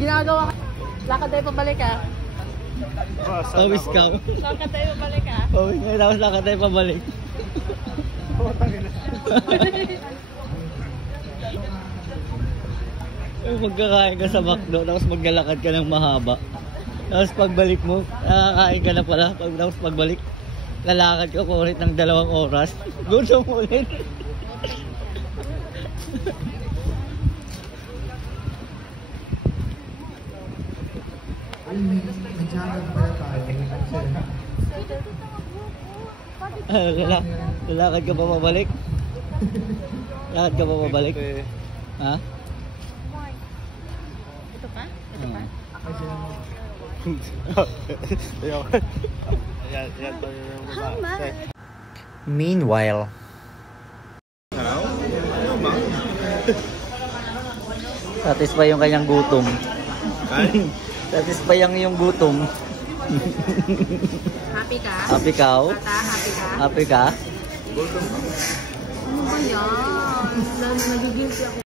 Ginagawa ka. Lakad tayo pabalik ha. Pawis ka. Lakad tayo pabalik ha. Pawis nga, tapos lakad tayo pabalik. Magkakain ka sa McDo, tapos maglalakad ka ng mahaba. Tapos pagbalik mo, nakakain ka na pala. Tapos pagbalik, lalakad ka po ulit ng 2 oras. Gutom ulit. Lalakad ka pa pabalik? Lakad ka pa pabalik? Ha? Ito pa? Ito pa? Meanwhile, satisfy yung kanyang gutom. Satisfy ang iyong gutom. Happy ka? Happy ka? Bata, happy ka? Happy ka? Ano ba yan? Nagigilty ako.